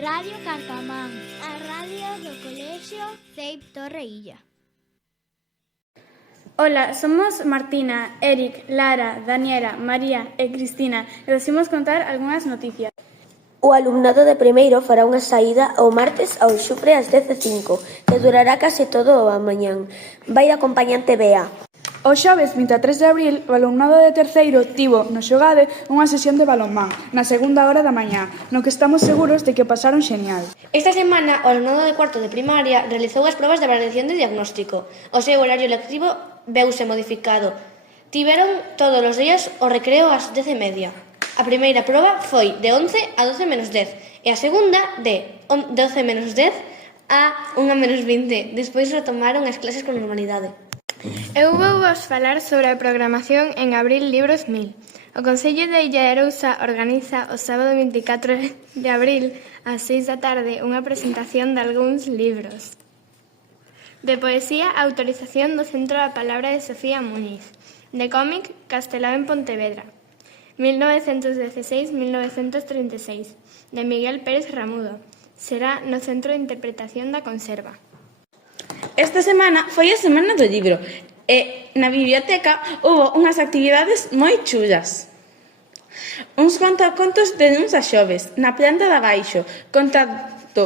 Radio Carcamán, a radio do Colexio CEIP Torreilla. Ola, somos Martina, Eric, Lara, Daniela, María e Cristina e vos imos contar algunhas noticias. O alumnado de primeiro fará unha saída o martes ao Xupre ás 10:05, que durará case todo o mañán. Vai de acompañante Bea. O xoves 23 de abril, o alumnado de terceiro tivo no Xogade unha sesión de balonmán na segunda hora da mañá, no que estamos seguros de que pasaron xenial. Esta semana, o alumnado de cuarto de primaria realizou as probas de avaliación de diagnóstico. O seu horario lectivo veuse modificado. Tiveron todos os días o recreo ás 10:30. A primeira proba foi de 11 a 12 menos 10 e a segunda de 12 menos 10 a 1 menos 20. Despois retomaron as clases con normalidade. Eu vou vos falar sobre a programación en Abril Libros 1000. O Concello de Illa de Arousa organiza o sábado 24 de abril ás 6 da tarde unha presentación de algúns libros. De poesía, a autorización do Centro da Palabra de Sofía Muñiz. De cómic, Castelao en Pontevedra. 1916-1936, de Miguel Pérez Ramudo. Será no Centro de Interpretación da Conserva. Esta semana foi a Semana do Libro e na biblioteca houbo unhas actividades moi chulas. Uns contacontos de luns a xoves, na planta de abaixo, contado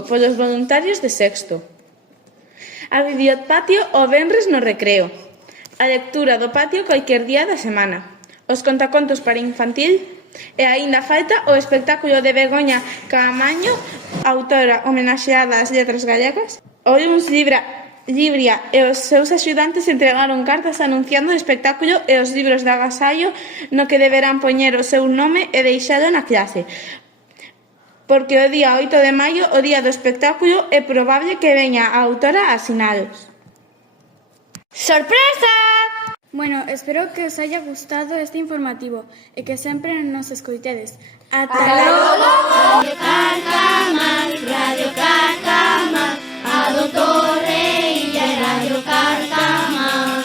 polos voluntarios de sexto. A bibliopatio o venres no recreo. A lectura do patio cualquier día da semana. Os contacontos para infantil e aínda falta o espectáculo de Begoña Caamaño, autora homenaxeada ás letras galegas. O luns Libria e os seus axudantes entregaron cartas anunciando o espectáculo e os libros de agasallo no que deberán poñer o seu nome e deixalo na clase. Porque o día 8 de maio, o día do espectáculo, é probable que veña a autora a asinalos. Sorpresa! Bueno, espero que os haya gustado este informativo e que sempre nos escoitedes. Ata Radio Carcamán, Radio Carcamán, a do Torreilla e Radio Carcamán.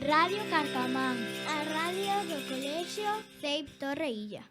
Radio Carcamán, a radio do Colexio CEIP Torreilla.